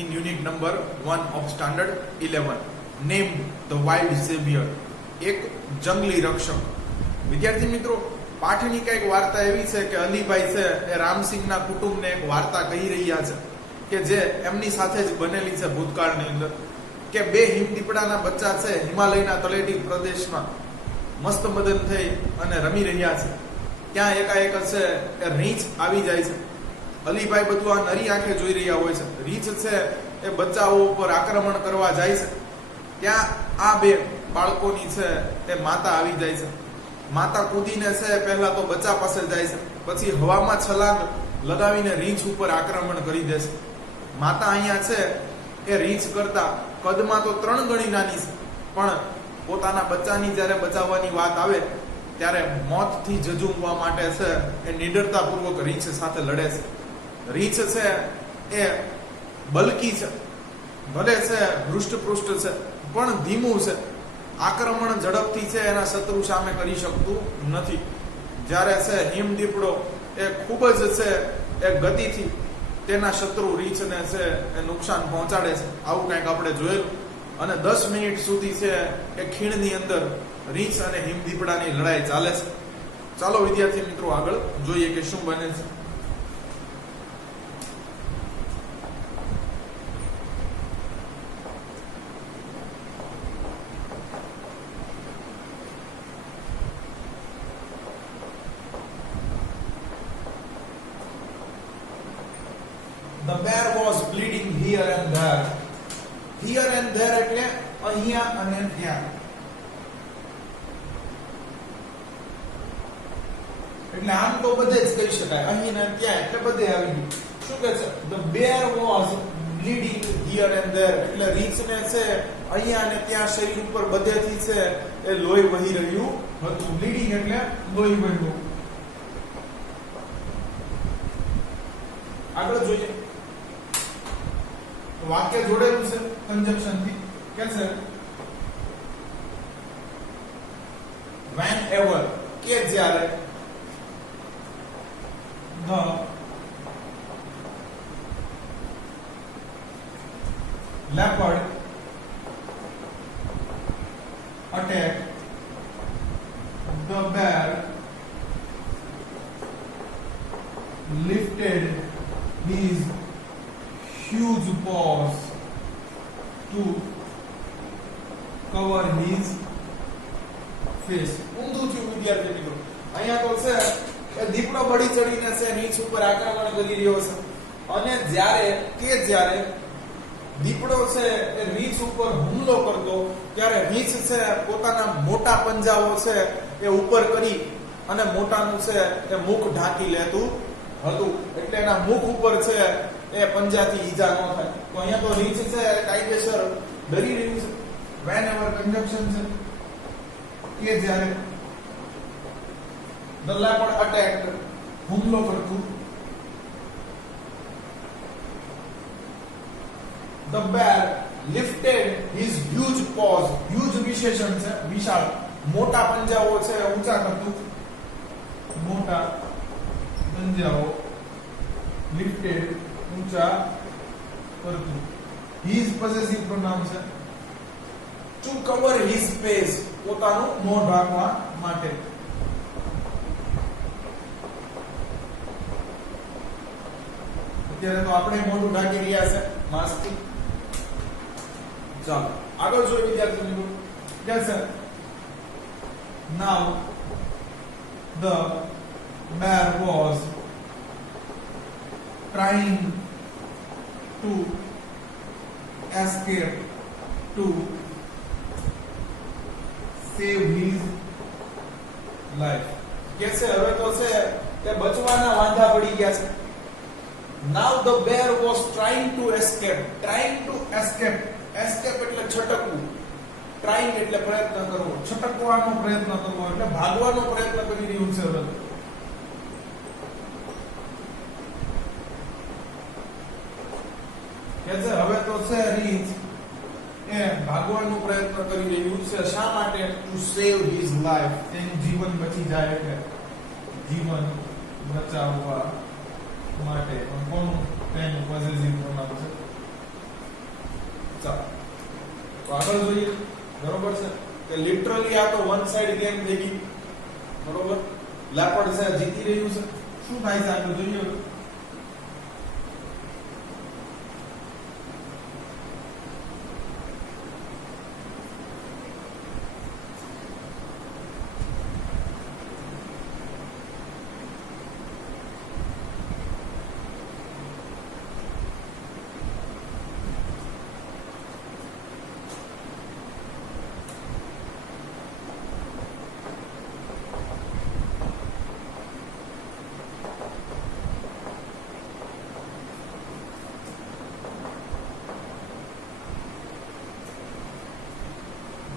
in unit number 1 of standard 11 named the wild savior, એક જંગલી રક્ષક. વિદ્યાર્થી મિત્રો, પાઠની કઈક વાર્તા એવી છે કે અલીભાઈ છે એ રામસિંહના કુટુંબને એક વાર્તા કહી રહ્યા છે કે જે એમની સાથે જ બનેલી છે ભૂતકાળની અંદર, કે બે હિમદીપડાના બચ્ચા છે હિમાલયના તળેટી પ્રદેશમાં મસ્ત મદન થઈ અને રમી રહ્યા છે. ત્યાં એકાએક છે એ રીંછ આવી જાય છે. અલીભાઈ બધું આ નરી આંખે જોઈ રહ્યા હોય છે. રીંછ છે એ બચ્ચાઓ ઉપર આક્રમણ કરવા જાય છે. ત્યાં આ બે બાળકોની છે એ માતા આવી જાય છે. માતા કૂદીને છે પહેલા તો બચ્ચા પાસે જાય છે, પછી હવામાં છલાંગ લગાવીને રીંછ ઉપર આક્રમણ કરી દે છે. માતા અહીંયા છે એ રીંછ કરતા કદમાં તો 3 ગણી નાની છે, પણ પોતાના બચ્ચાની જ્યારે બચાવવાની વાત આવે ત્યારે મોતથી જજુમવા માટે છે એ નિડરતાપૂર્વક રીંછ સાથે લડે છે. રીંછ છે એ બલકી છે, ભલે છે હૃષ્ટપૃષ્ટ છે, પણ ધીમું છે. આક્રમણ ઝડપથી છે એના શત્રુ સામે કરી શકતું નથી. જ્યારે છે હિમદીપડો એ ખૂબ જ છે એ ગતિથી તેના શત્રુ રીંછને છે એ નુકસાન પહોંચાડે છે. આવું કંઈક આપણે જોયેલું. અને 10 મિનિટ સુધી છે એ ખીણની અંદર રીંછ અને હિમદીપડાની લડાઈ ચાલે છે. ચાલો વિદ્યાર્થી મિત્રો આગળ જોઈએ કે શું બને છે. The bear was bleeding here and there. Here and there એટલે અહીંયા અને ત્યાં. એટલે આમ તો બધે જ કહી શકાય, અહીં ને ત્યાં એટલે બધે આવી ગયું. શું કહે છે? The bear was bleeding here and there એટલે રીંછને છે અહીંયા અને ત્યાં શરીર ઉપર બધેથી છે એ લોહી વહી રહ્યું હતું. બ્લીડિંગ એટલે લોહી વહેવું. આગળ જોઈએ. વાક્ય જોડેલું છે કંજક્શન થી. કે છે whenever કે જ્યારે the leopard attacked the bear lifted his huge paws to cover his face. ઊંધું થયું વિદ્યાર્થી મિત્રો. અહીંયા તો છે એ દીપડો બળી ચડીને છે રીંછ ઉપર આક્રમણ કરી રહ્યો છે, અને જ્યારે દીપડો છે એ રીંછ ઉપર હુમલો કરતો ત્યારે રીંછ છે પોતાના મોટા પંજાઓ છે એ ઉપર કરી અને મોટાનું છે એ મુખ ઢાંકી લેતું હતું. એટલે એના મુખ ઉપર છે એ પંજાથી ઈજા ન થાય. તો અહીંયા તો રીંછ છે કાયદેસર ડરી રહ્યું છે. whenever conjunction છે કે જ્યારે the leopard attacked હુમલો કરતું, the bear lifted his huge paws. huge વિશેષણ છે વિશાળ. મોટા પંજાઓ છે ઊંચા કરતું. મોટા પંજાઓ lifted ઊંચા કરતું. his possessive pronoun છે to cover his face પોતાનું મોં ઢાંકવા માટે. અત્યારે તો આપણે મોઢું ઢાંકી રહ્યા છે માસ્કથી. ચાલો આગળ જોઈએ વિદ્યાર્થી મિત્રો. કે છે now the bear was trying to escape to save his life. કે છે હવે તો છે તે બચવાના વાંધા પડી ગયા છે. now the bear was trying to escape. escape એટલે છટકવું. trying એટલે પ્રયત્ન કરવો. છટકવાનો પ્રયત્ન કરવો એટલે ભાગવાનો પ્રયત્ન કરી રહ્યું છે. હવે હવે તો છે રીંછ એ ભાગવાનો પ્રયત્ન કરી રહ્યું છે. શા માટે? To save his life. તેનું જીવન બચી જાય એટલે જીવન બચાવવા માટે. કોનું? તેનું પોઝેસિવ પ્રોનાઉન છે. આગળ જોઈએ બરોબર છે કે લિટરલી આ તો વન સાઈડ ગેમ થઈ ગઈ બરોબર લેપર્ડ છે જીતી રહ્યું છે શું થાય છે આગળ જોઈએ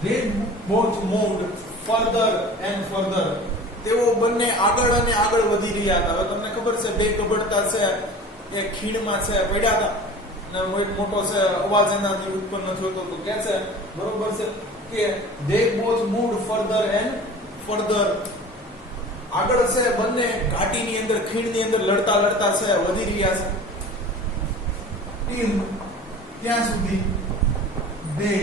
They both moved further and further. તેઓ બંને આગળ અને આગળ વધી રહ્યા હતા. હવે તમને ખબર છે બે કબડતા છે એ ખીણમાં છે પડ્યા હતા અને મોટો છે અવાજ એનાથી ઉત્પન્ન થયો હતો તો કે છે બરોબર છે કે they both moved further and further. આગળ છે બંને ઘાટીની અંદર ખીણની અંદર લડતા લડતા છે વધી રહ્યા છે till ત્યાં સુધી they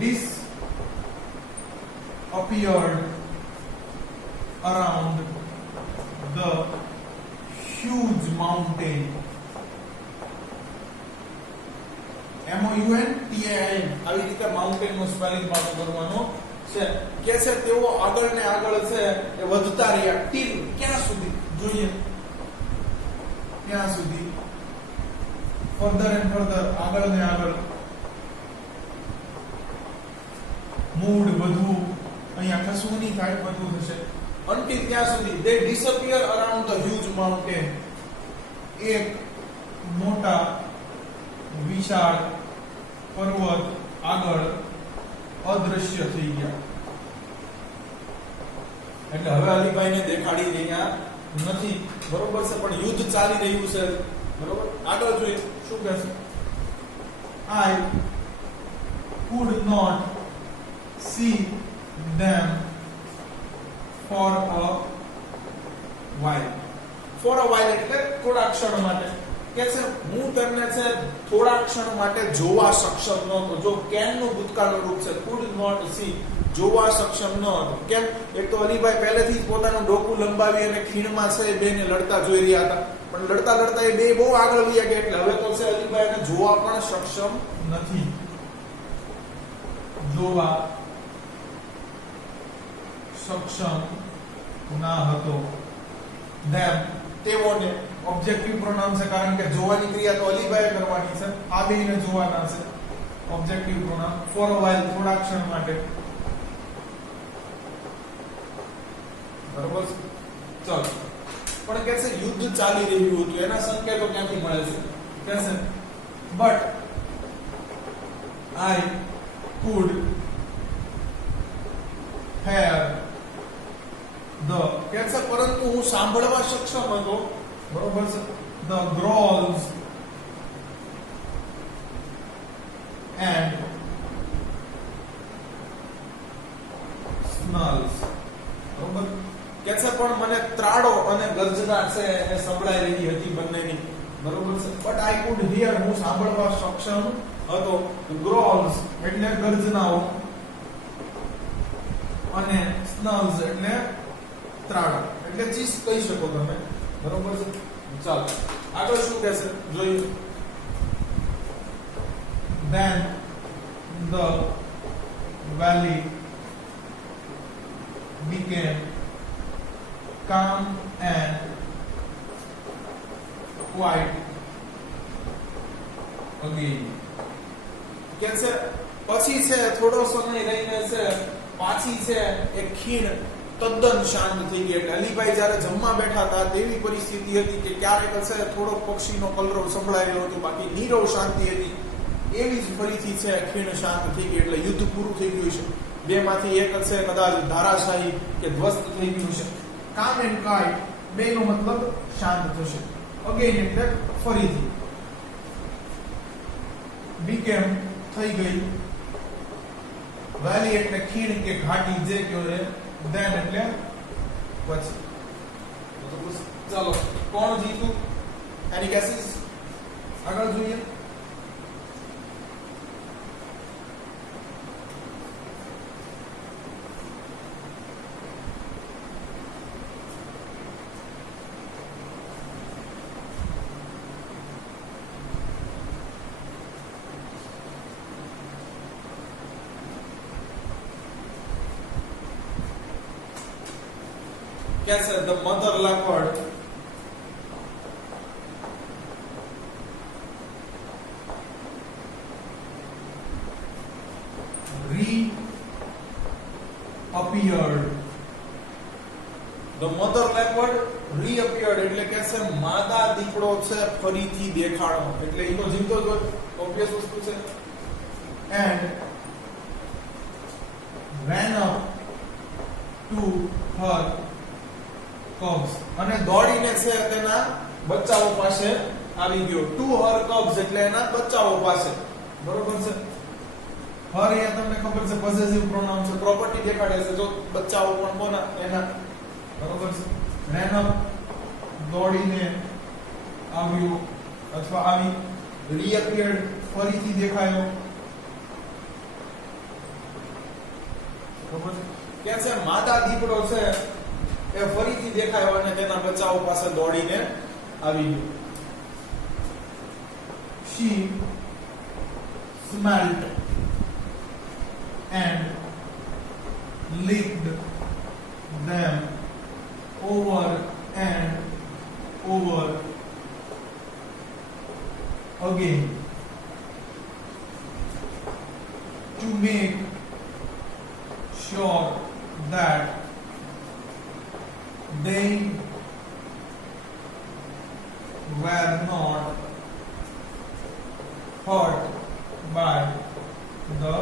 disappeared around the huge mountain. MOUNTAIN આવી રીતે માઉન્ટેન નું સ્પેલિંગ પાછું કરવાનું છે કે છે તેઓ આગળ ને આગળ છે એ વધતા રહ્યા till ક્યાં સુધી જોઈએ ક્યાં સુધી further and further આગળ ને આગળ મૂડ બધું અહીંયા કશું નહીં થાય બધું થશે until ત્યાં સુધી they disappear around the huge mountain એક મોટા વિશાળ પર્વત આગળ અદ્રશ્ય થઈ ગયા એટલે હવે અલીભાઈને દેખાડી રહ્યા નથી બરોબર છે પણ યુદ્ધ ચાલી રહ્યું છે બરોબર આગળ જોઈએ શું કહે છે I could not see them for a while એટલે થોડા ક્ષણ માટે કે છે હું તમને છે થોડા ક્ષણ માટે જોવા સક્ષમ નહોતો જો કેન નું ભૂતકાળનું રૂપ છે could not see જોવા સક્ષમ ન હતો કેમ એક તો અલીભાઈ પહેલેથી જ પોતાનું ડોકું લંબાવી અને ખીણમાં છે બેને લડતા જોઈ રહ્યા હતા પણ લડતા લડતા એ બે બહુ આગળ વયા ગયા એટલે હવે તો છે અલીભાઈ એને જોવા પણ સક્ષમ નથી જોવા સક્ષમ ના હતો them તેઓને ઓબ્જેક્ટિવ પ્રોનાઉન છે કારણ કે જોવાની ક્રિયા તો અલીભાઈ કરવાની છે આ બેને જોવાના છે objective pronoun for a while થોડા ક્ષણ માટે બરોબર ચલો પણ કે છે યુદ્ધ ચાલી રહ્યું હતું એના સંકેતો ક્યાંથી મળે છે કે છે but I could have the કે છે પરંતુ હું સાંભળવા સક્ષમ હતો બરોબર છે the growls and snarls બરોબર કે છે પણ મને ત્રાડો અને ગર્જના છે એ સંભળાઈ રહી હતી બંનેની બરોબર છે but I could hear હું સાંભળવા સક્ષમ હતો growls એટલે ગર્જનાઓ અને snarls એટલે ત્રાડો એટલે ચીસ કહી શકો તમે બરોબર છે ચાલો આગળ શું કહે છે જોઈએ then the valley became calm and quiet again કે છે પછી છે થોડો સમય રહીને છે પાછી છે એક ખીણ તદ્દન શાંત થઈ ગઈ એટલે અલીભાઈ જ્યારે જમવા બેઠા હતા તેવી પરિસ્થિતિ હતી કે ક્યારેક છે થોડો પક્ષીનો કલરવ સંભળાઈ રહ્યો હતો બાકી નીરવ શાંતિ હતી એવી જ ફરીથી છે ખીણ શાંત થઈ ગઈ એટલે યુદ્ધ પૂરું થઈ ગયું છે બેમાંથી એક છે કદાચ ધારાશાહી કે ધ્વસ્ત થઈ ગયું છે કામ એન્ડ કાઇટ બેનો મતલબ શાંત થશે અગેન એટલે ફરીથી બીકેમ થઈ ગઈ વેલી એટલે ખીણ કે ઘાટી જે કયો છે then એટલે પછી ચાલો કોણ જીતું એની ગેસીસ આગળ જોઈએ कैसे the mother leopard reappeared. The mother leopard reappeared એટલે કે છે માદા દીપડો છે ફરીથી દેખાણો એટલે ઈ તો જીવતો જ ઓબ્વિયસ વસ્તુ છે and ran up to her cubs અને દોડીને છે તેના બચ્ચાઓ પાસે આવી ગયો to her cubs એટલે એના બચ્ચાઓ પાસે બરોબર છે હર અહીંયા તમને ખબર છે પોસેસિવ પ્રોનાઉન છે પ્રોપર્ટી દેખાડે છે જો બચ્ચાઓ પણ કોના એના બરોબર છે ran up દોડીને આવ્યો અથવા આવી reappeared ફરીથી દેખાયો બરોબર છે કે છે માદા દીપડો છે એ ફરીથી દેખાયો અને તેના બચ્ચાઓ પાસે દોડીને આવી ગયો she smelt and licked them over and over again to make sure that they were not hurt by the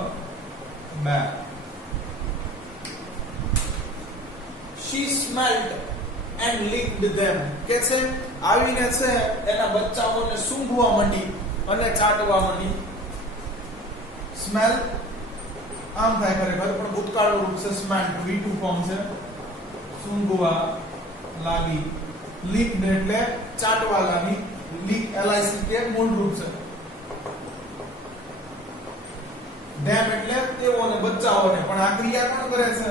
bear. She smelled and licked them. કે છે આવીને છે એના બચ્ચાઓને સૂંઘવા માંડી અને ચાટવા માંડી. સ્મેલ આમ થાય ખરેખર પણ ભૂતકાળનું રૂપ છે સ્મેલ V2 ફોર્મ છે સૂંઘવા લાગી licked એટલે ચાટવા લાગી lick LIC કે મૂળ રૂપ છે them એટલે તેઓને બચ્ચાઓને પણ આ ક્રિયા કોણ કરે છે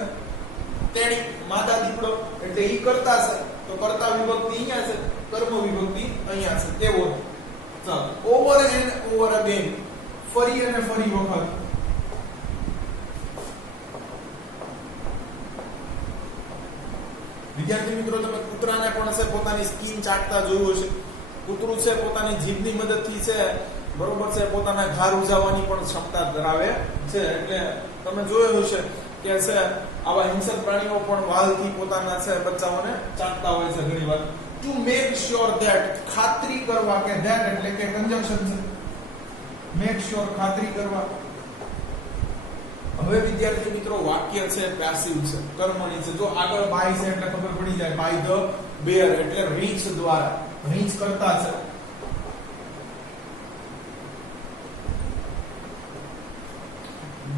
તેણી માદા દીપડો એટલે ઈ કરતા છે તો કર્તા વિભક્તિ અહીંયા છે કર્મ વિભક્તિ અહીંયા છે તેઓ ચાલો ઓવર એન્ડ ઓવર અગેન ફરી અને ફરી વખત વિદ્યાર્થી મિત્રો તમે કૂતરાને પણ છે પોતાની સ્કિન ચાટતા જોયું હશે કૂતરું છે પોતાની જીભની મદદથી છે બરોબર છે પોતાના ઘા રૂજાવવાની પણ ક્ષમતા ધરાવે છે એટલે તમે જોયું હશે કે છે આવા હિંસક પ્રાણીઓ પણ વાલથી પોતાના છે બચ્ચાઓને ચાટતા હોય છે ઘણીવાર ટુ મેક શ્યોર ધેટ ખાતરી કરવા કે ધેટ એટલે કે કંજંક્શન છે મેક શ્યોર ખાતરી કરવા હવે વિદ્યાર્થી મિત્રો વાક્ય છે પેસિવ છે કર્મણી છે જો આગળ બાય છે એટલે ખબર પડી જાય બાય ધ બેર એટલે રીચ દ્વારા રીચ કરતા છે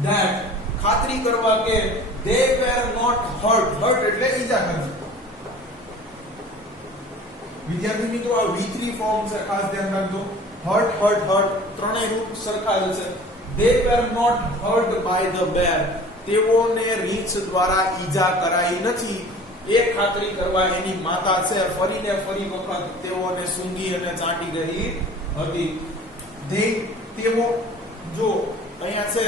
that ખાતરી કરવા કે they were not hurt એટલે ઈજા કરવી વિદ્યાર્થી મિત્રો આ V3 ફોર્મ છે ખાસ ધ્યાન રાખજો hurt ત્રણેય રૂપ સરખા જ છે they were not hurt by the bear તેઓને રીંછ દ્વારા ઈજા કરાઈ નથી એ ખાતરી કરવા એની માતા છે ફરીને ફરી વખત તેઓને સૂંઘી અને ચાટી ગઈ હતી તેઓ જો અહીંયા છે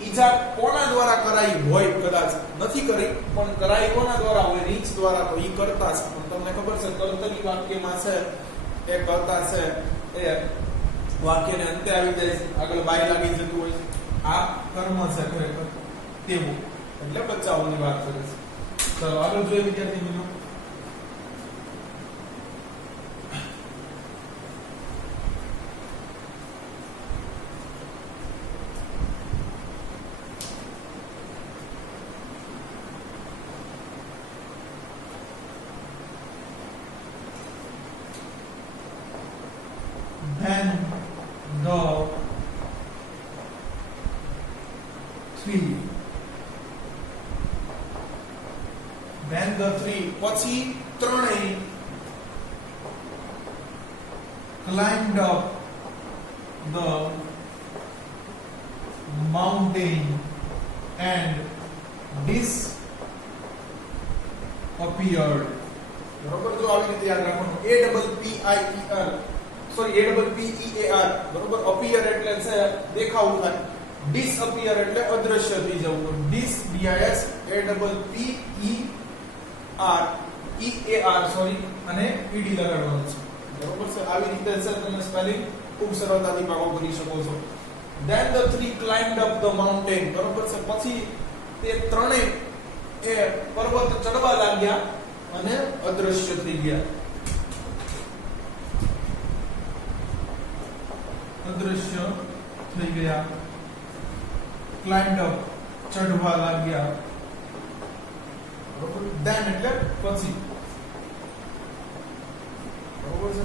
ઈજા કોના દ્વારા કરાઈ હોય કદાચ નથી કરી પણ કરાઈ કોના દ્વારા હોય રીંછ દ્વારા તો ઈ કરતા છે પણ તમને ખબર છે કર્તરી વાક્યમાં છે એ કરતા છે એ વાક્યને અંતે આવી જાય છે આગળ બાય લાગી જતું હોય છે આ કર્મ છે ખરેખર તેવું એટલે બચ્ચાઓની વાત કરે છે ચલો આગળ જોઈએ વિદ્યાર્થી મિત્રો then the three પછી ત્રણેય climbed up the mountain and disappeared બરોબર જો આવી રીતે યાદ રાખવાનું APPEAR બરોબર appear એટલે છે દેખાવું થાય disappear એટલે અદ્રશ્ય થઈ જવું dis DIS APPER EAR sorry અને ED લગાડવાનું છે બરોબર છે આવી રીતે છે તમે સ્પેલિંગ ખૂબ સરળતાથી પાકો કરી શકો છો then the three climbed up the mountain બરોબર છે પછી તે ત્રણેય એ પર્વત ચડવા લાગ્યા અને અદ્રશ્ય થઈ ગયા અદ્રશ્ય થઈ ગયા ક્લાઇમ્ડ અપ ચઢવા લાગ્યા બરોબર ધેન એટલે પછી બરોબર છે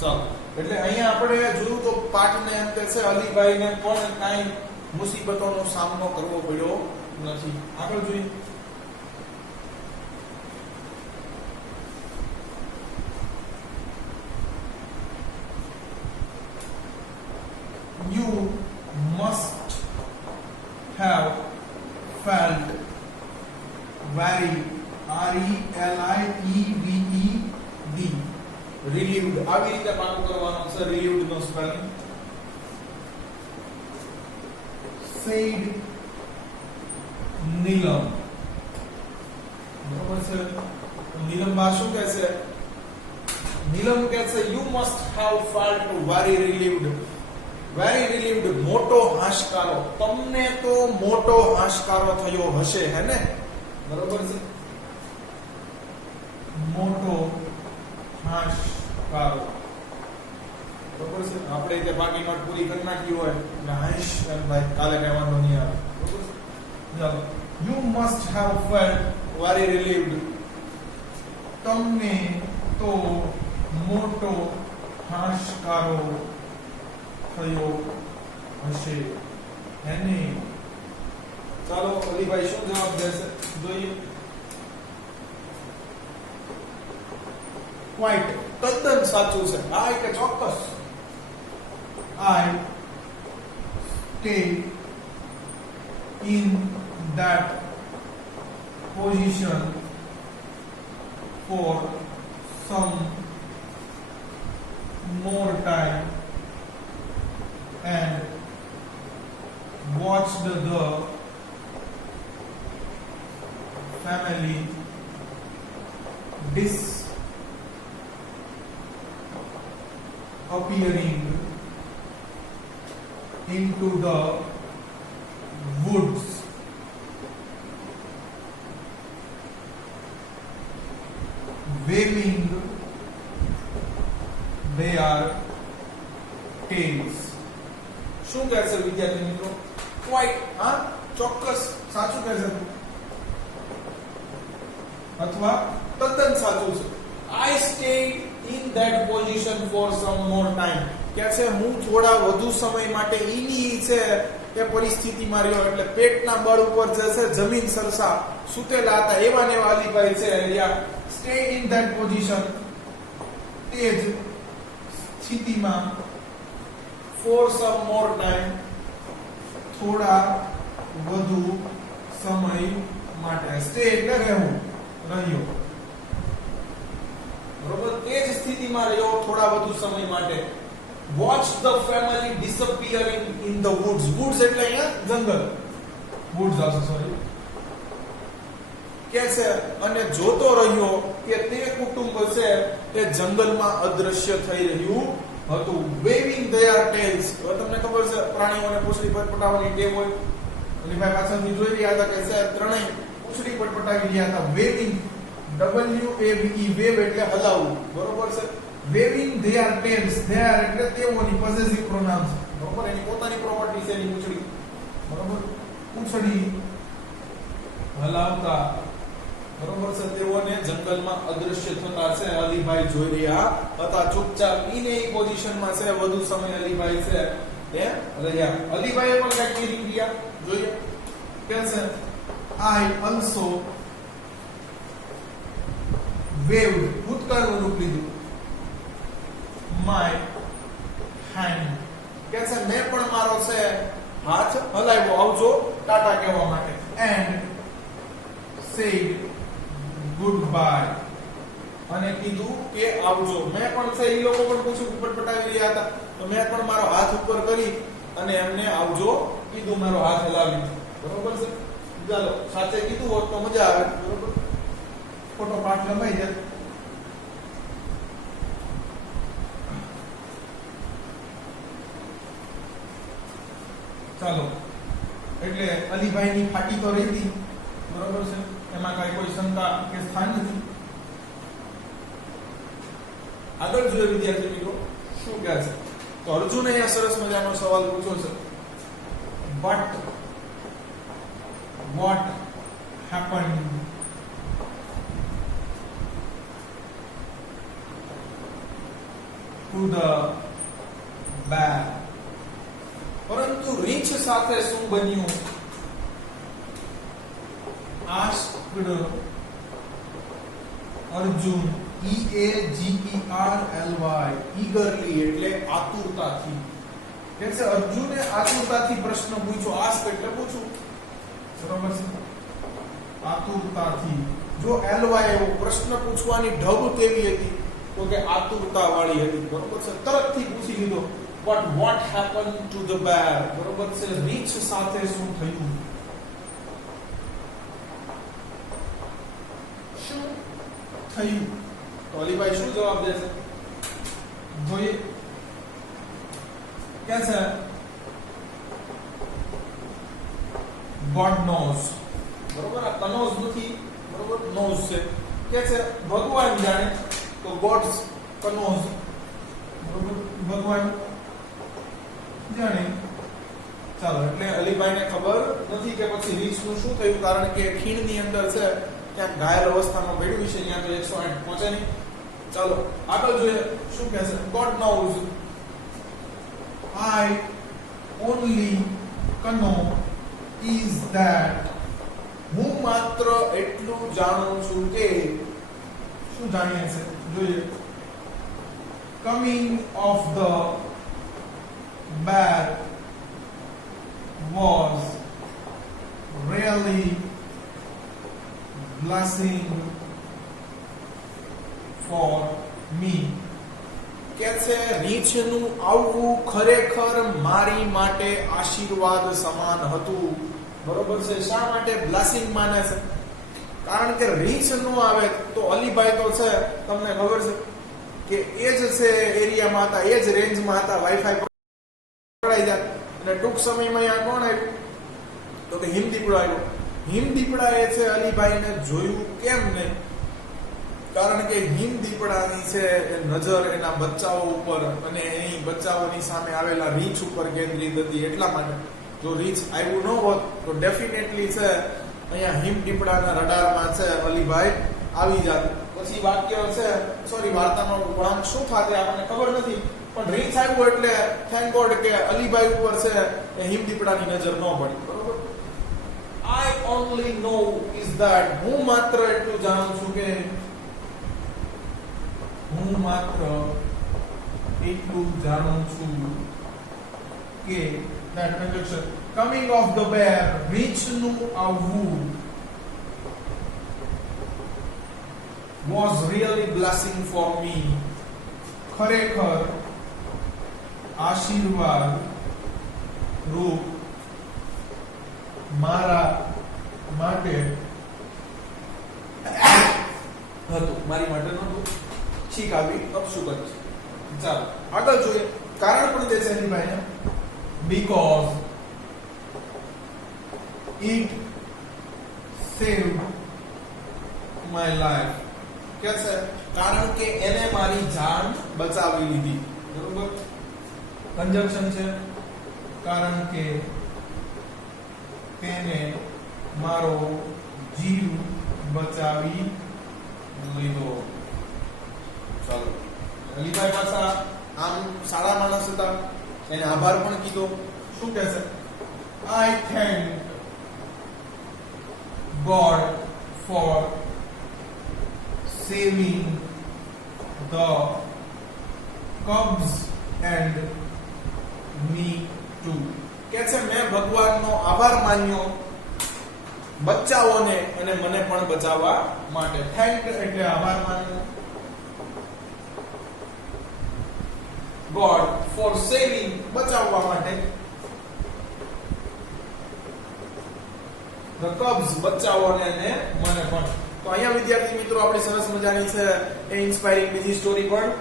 ચાલો એટલે અહીંયા આપણે જોયું તો પાઠને અંતે છે અલીભાઈને પણ કાંઈ મુસીબતોનો સામનો કરવો પડ્યો નથી આગળ જોઈએ You must have felt very RELIEVED relieved આવી રીતે પાકો કરવાનો છે relieved નો સ્પેલિંગ said નીલમ બરોબર છે નીલમ માં શું કહે છે નીલમ કહે છે you must have felt very relieved મોટો હાશકારો તમને તો મોટો હાશકારો થયો હશે હે ને બરોબર છે મોટો હાશકારો બરોબર છે આપણે તે બાકી નોટ પૂરી કરી નાખી હોય એટલે હાશ ભાઈ કાલે કઈ વાંધો નહીં આવે બરોબર છે ચાલો you must have felt very relieved તમને તો મોટો હાશકારો થયો હશે એને ચાલો અલીભાઈ શું જવાબ દેશે જોઈએ ક્વાઇટ તદ્દન સાચું છે આ કે ચોક્કસ I stay in that position for some more time and watched the family disappearing into the woods waving their tails શું કહે છે વિદ્યાર્થી મિત્રો ક્વાઇટ હા ચોક્કસ સાચું કહે છે અથવા તદ્દન સાચું છે I stayed in that position for some more time કે છે હું થોડા વધુ સમય માટે ઈની છે એ પરિસ્થિતિમાં રહ્યો એટલે પેટના બળ ઉપર જે છે જમીન સરસા સુતેલા હતા એવા ને એવા અલીભાઈ છે યા stay in that position તે જ સ્થિતિમાં for some more time થોડા વધુ સમય માટે stay એટલે રહેવું રહ્યો બરોબર તે જ સ્થિતિમાં રહ્યો થોડા વધુ સમય માટે watch the family disappearing in the woods એટલે અહીંયા જંગલ woods also sorry કે છે અને જોતો રહ્યો કે તે કુટુંબ છે તે જંગલમાં અદ્રશ્ય થઈ રહ્યું હતું waving their tails તો તમને ખબર છે પ્રાણીઓને પૂંછડી પટપટાવવાની ટેવ હોય અલીભાઈ પાછળથી જોઈ રહ્યા હતા કે છે ત્રણેય પૂંછડી પટપટાવી રહ્યા હતા waving wave એટલે હલાવવું બરોબર છે waving their tails their એટલે તેઓની પોસેસિવ પ્રોનાઉન્સ બરોબર એની પોતાની પ્રોપર્ટી છે એની પૂંછડી બરોબર પૂંછડી હલાવતા બરોબર છે તેઓને જંગલમાં અદ્રશ્ય થતા છે અલીભાઈ જોઈ રહ્યા હતા ચૂપચાપ ઈને એ પોઝિશનમાં છે વધુ સમય અલીભાઈ છે એ રહ્યા અલીભાઈએ પણ કઈ કરી રહ્યા જોઈએ કે છે I also waved ભૂતકાળનું રૂપ લીધું my hand કે છે મેં પણ મારો છે હાથ હલાવ્યો આવજો ટાટા કહેવા માટે and said goodbye અને કીધું કે આવજો મેં પણ છે એ લોકો પણ પૂછું પટપટાવી રહ્યા હતા તો મેં પણ મારો હાથ ઉપર કરી અને એમને આવજો કીધું મારો હાથ હલાવી બરોબર છે ચાલો સાચે કીધું હોત તો મજા આવે બરોબર ખોટો પાઠ લંબાઈ જાય. ચાલો, એટલે અલીભાઈની ફાટી તો રહી હતી, બરોબર છે, એમાં કઈ કોઈ શંકા કે સ્થાન નથી. આગળ જોઈએ વિદ્યાર્થી મિત્રો શું કહે છે. તો અર્જુને અહીંયા સરસ મજાનો સવાલ પૂછ્યો છે. What happened to the bear? પરંતુ રીંછ સાથે શું બન્યું? asked અર્જુન, EAGERLY, eagerly એટલે આતુરતાથી. કે છે અર્જુને આતુરતાથી પ્રશ્ન પૂછ્યો. આસ્ક એટલે પૂછવું, બરોબર છે, આતુરતાથી. જો LY એવો પ્રશ્ન પૂછવાની ઢબ કેવી હતી? તો કે આતુરતા વાળી હતી, બરોબર છે. તરતથી પૂછી લીધો. But what happened to the bear? બરોબર છે, રીંછ સાથે શું થયું? શું થયું? તો અલીભાઈ શું જવાબ દેશે? જોઈએ. क्या है? God knows. बरोबर, આ knows નથી, બરોબર, knows છે. કે છે ભગવાન જાણે, તો God's knows. બરોબર, ભગવાન જાણે. ચાલો, એટલે અલીભાઈને ખબર નથી કે પછી રીંછનું શું થયું, કારણ કે ખીણની અંદર છે, ત્યાં ઘાયલ અવસ્થામાં પડ્યું છે, ત્યાં તો 108 પહોંચે નહીં. ચાલો આગળ જોઈએ શું કહે છે. God knows. I only know is that, હું માત્ર એટલું જાણું છું કે, શું જાણીએ છે જોઈએ. Coming of the bear was really blessing for me. કે છે રીંછનું આવવું ખરેખર મારી માટે આશીર્વાદ સમાન હતું, બરોબર છે. શા માટે બ્લેસિંગ માને છે? કારણ કે રીંછ નો આવે તો અલીભાઈ તો છે, તમને ખબર છે કે એ જ છે એરિયામાં હતા, એ જ રેન્જમાં હતા, વાઈફાઈ પકડાઈ જાય. અને ટૂંક સમયમાં અહીંયા કોણ આવ્યું? તો કે હિમદીપડો આવ્યો. હિમદીપડા એ છે અલીભાઈને જોયું કેમ નહીં? કારણ કે હિમદીપડાની છે નજર એના બચ્ચાઓ ઉપર અને એની બચ્ચાઓની સામે આવેલા રીંછ ઉપર કેન્દ્રિત હતી. એટલા માટે જો રીંછ આવ્યું ન હોત તો ડેફિનેટલી છે અહીંયા હિમદીપડાના રડારમાં છે અલીભાઈ આવી જાત. પછી વાક્ય છે, સોરી, વાર્તાનો વળાંક શું થાતે આપણને ખબર નથી, પણ રીંછ આવ્યું એટલે થેન્ક ગોડ કે અલીભાઈ ઉપર છે એ હિમદીપડાની નજર ન પડી, બરોબર. I only know is that, હું માત્ર એટલું જાણું છું કે, હું માત્ર એટલું જાણું છું કે, that conjunction, coming of the bear, રીંછનું આવવું, was really blessing for me, ખરેખર આશીર્વાદ રૂપ મારા માટે હતું. મારી માટે નહોતું. ઠીક, આવી अब શું કરીશ? ચાલો આગળ જોઈએ. કારણ પણ દે છે અલીભાઈને. because it saved my life. કે છે કારણ કે એને મારી જાન બચાવી લીધી, બરોબર. કંજંક્શન છે, કારણ કે તેને મારો જીવ બચાવી લીધો. ચાલો, અલીભાઈ પાછા આમ સારા માણસ હતા, એને આભાર પણ કીધો. શું કહે છે? I thank God for saving the cubs and me too. કે છે મેં ભગવાનનો આભાર માન્યો બચ્ચાઓને અને મને પણ બચાવવા માટે. થેન્ક એટલે આભાર માન્યો. God for saving, બચાવવા માટે. the cubs, બચ્ચાઓને અને મને પણ. તો અહીંયા વિદ્યાર્થી મિત્રો આપણી સરસ મજાની છે એ ઇન્સ્પાયરિંગ બીજી સ્ટોરી પણ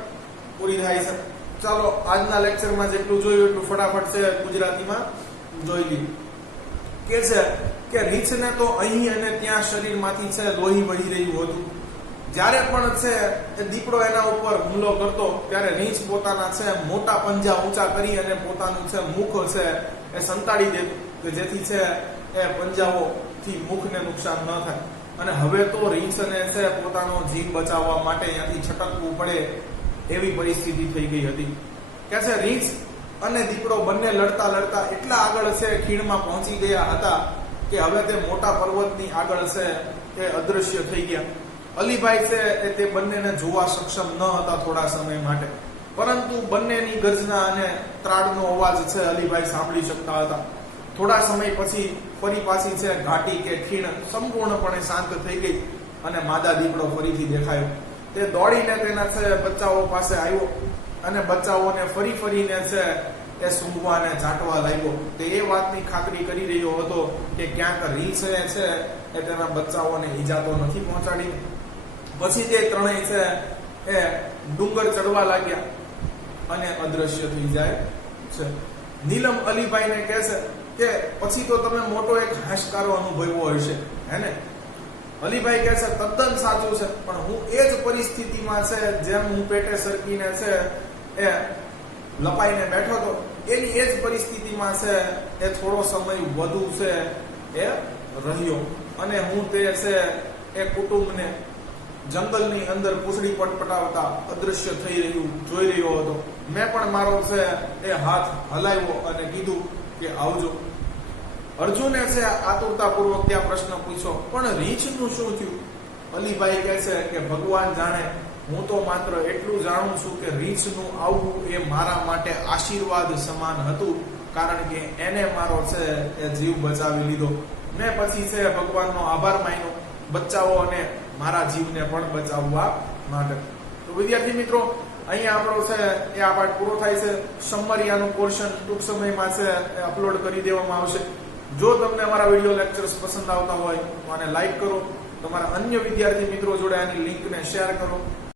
પૂરી થાય છે. ચાલો આજના લેક્ચરમાં જેટલું જોયું એટલું ફટાફટ છે ગુજરાતીમાં જોઈ લઈએ. કે છે કે રીંછને તો અહીં અને ત્યાં શરીરમાંથી છે લોહી વહી રહ્યું હતું. જ્યારે પણ છે એ દીપડો એના ઉપર હુમલો કરતો ત્યારે રીંછ પોતાના છે મોટા પંજા ઊંચા કરી અને પોતાનું છે મુખ છે એ સંતાડી દેતું કે જેથી છે એ પંજાઓથી મુખને નુકસાન ન થાય. અને હવે તો રીંછને છે પોતાનો જીવ બચાવવા માટે ત્યાંથી છટકવું પડે એવી પરિસ્થિતિ થઈ ગઈ હતી. કે છે રીંછ અને દીપડો બંને લડતા લડતા એટલા આગળ છે ખીણમાં પહોંચી ગયા હતા કે હવે તે મોટા પર્વતની આગળ છે એ અદૃશ્ય થઈ ગયા. અલીભાઈ છે એ તે બંનેને જોવા સક્ષમ ન હતા થોડા સમય માટે, પરંતુ બંનેની ગર્જના અને ત્રાડનો અવાજ છે અલીભાઈ સાંભળી શકતા હતા. થોડા સમય પછી ફરી પાછી છે ઘાટી કે ખીણ સંપૂર્ણપણે શાંત થઈ ગઈ અને માદા દીપડો ફરીથી દેખાયો. તે દોડીને તેના છે બચ્ચાઓ પાસે આવ્યો અને બચ્ચાઓને ફરીને છે એ સૂંઘવા અને ચાટવા લાગ્યો. તે એ વાતની ખાતરી કરી રહ્યો હતો કે ક્યાંક રીંછે છે એ તેના બચ્ચાઓને ઈજા તો નથી પહોંચાડી. પછી તે ત્રણેય છે એ ડુંગર ચડવા લાગ્યા અને અદ્રશ્ય થઈ જાય છે. નીલમ અલીભાઈને કહે છે કે પછી તો તમે મોટો એક હાશકારો અનુભવ્યો હશે, હે ને? અલીભાઈ કહે છે તદ્દન સાચું છે, પણ હું એ જ પરિસ્થિતિમાં છે જેમ હું પેટે સરકીને છે એ લપાઈને બેઠો હતો એની એ જ પરિસ્થિતિમાં છે એ થોડો સમય વધુ છે એ રહ્યો અને હું તે છે એ કુટુંબને જંગલની અંદર પૂંછડી પટપટાવતા અદૃશ્ય થઈ રહ્યું જોઈ રહ્યો હતો. મેં પણ મારો છે એ હાથ હલાવ્યો અને કીધું કે આવજો. અર્જુને છે આતુરતાપૂર્વક ત્યાં પ્રશ્ન પૂછ્યો, પણ રીંછનું શું થયું? અલીભાઈ કહે છે કે ભગવાન જાણે, હું તો માત્ર એટલું જાણું છું કે રીંછનું આવવું એ મારા માટે આશીર્વાદ સમાન હતું, કારણ કે એને મારો છે એ જીવ બચાવી લીધો. મેં પછી છે ભગવાનનો આભાર માન્યો બચ્ચાઓ અને મારા જીવને પણ બચાવવા માટે. તો વિદ્યાર્થી મિત્રો, અહીંયા આપણો છે એ આ પાઠ પૂરો થાય છે. સમરિયાનું પોર્શન ટૂંક સમયમાં છે એ અપલોડ કરી દેવામાં આવશે. જો તમને અમારા વિડીયો લેક્ચર્સ પસંદ આવતા હોય તો આને લાઈક કરો, તમારા અન્ય વિદ્યાર્થી મિત્રો જોડે આની લિંકને શેર કરો.